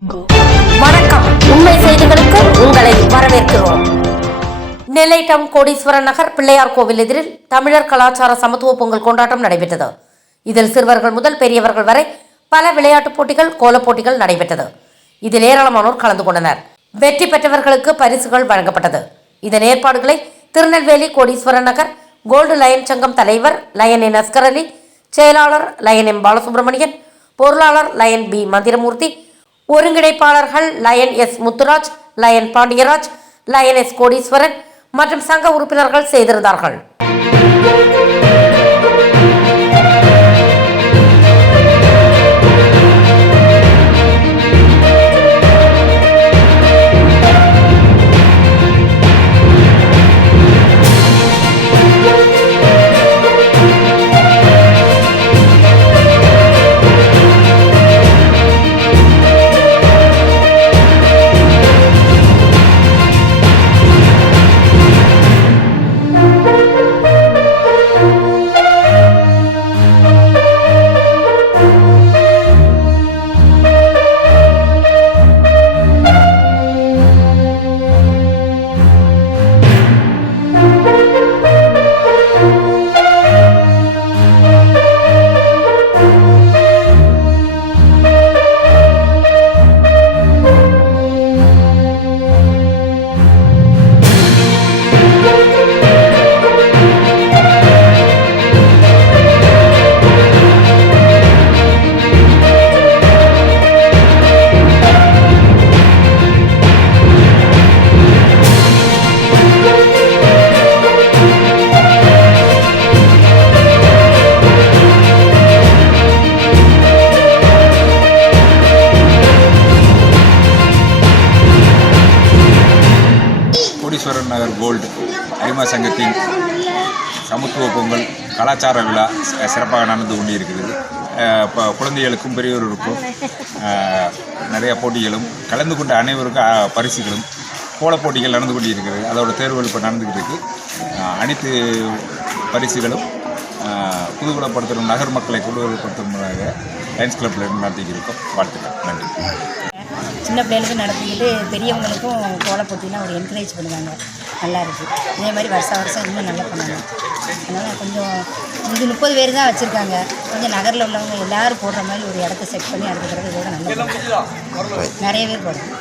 வணக்கம். உண்மை செய்திகளுக்கு உங்களை வரவேற்கிறோம். நெல்லை டவுன் கோடீஸ்வரன் நகர் பிள்ளையார் கோவில் எதிரில் தமிழர் கலாச்சார சமத்துவ பொங்கல் கொண்டாட்டம் நடைபெற்றது. இதில் சிறுவர்கள் முதல் பெரியவர்கள் வரை பல விளையாட்டுப் போட்டிகள், கோலப் போட்டிகள் நடைபெற்றது. இதில் ஏராளமானோர் கலந்து கொண்டனர். வெற்றி பெற்றவர்களுக்கு பரிசுகள் வழங்கப்பட்டது. இதன் ஏற்பாடுகளை திருநெல்வேலி கோடீஸ்வரன் நகர் கோல்டு லயன் சங்கம் தலைவர் லயன் என் அஸ்கர் அலி, செயலாளர் லயன் எம் பாலசுப்ரமணியன், பொருளாளர் லயன் பி மந்திரமூர்த்தி, ஒருங்கிணைப்பாளர்கள் lion S Muthuraj, lion Pandiyaraj, lion S Kodeeswaran மற்றும் சங்க உறுப்பினர்கள் செய்திருந்தார்கள். கோடீஸ்வரன் நகர் கோல்டு அரிமா சங்கத்தின் சமத்துவ பொங்கல் கலாச்சார விழா சிறப்பாக நடந்து கொண்டிருக்கிறது. இப்போ குழந்தைகளுக்கும் பெரியவர்களுக்கும் நிறைய போட்டிகளும், கலந்து கொண்ட அனைவருக்கும் பரிசுகளும், கோலப் போட்டிகள் நடந்து கொண்டிருக்கிறது. அதோட தேர்வுகள் இப்போ நடந்துக்கிட்டு இருக்குது. அனைத்து பரிசுகளும் குதூகலப்படுத்தும் நகர் மக்களை குதூகலப்படுத்தும் லயன்ஸ் கிளப்பில் நடத்திக்கிருக்கோம். வாழ்த்துக்கள். நன்றி. சின்ன பிள்ளைகளுக்கும் நடத்திக்கிட்டு பெரியவங்களுக்கும் கோலப் போட்டினா ஒரு என்கரேஜ் பண்ணுவாங்க. நல்லா இருக்குது. இதே மாதிரி வருஷம் இன்னும் நல்லா பண்ணாங்க. அதனால் கொஞ்சம் இது 30 பேர் தான் வச்சுருக்காங்க. கொஞ்சம் நகரில் உள்ளவங்க எல்லோரும் போடுற மாதிரி ஒரு இடத்த செட் பண்ணி அடுத்த பிறகு இதோட நல்லா நிறைய பேர் போடுறாங்க.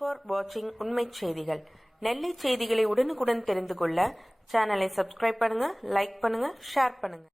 ஃபார் வாட்சிங் உண்மை செய்திகள். நெல்லை செய்திகளை உடனுக்குடன் தெரிந்து கொள்ள சேனலை சப்ஸ்கிரைப் பண்ணுங்க, லைக் பண்ணுங்க, ஷேர் பண்ணுங்க.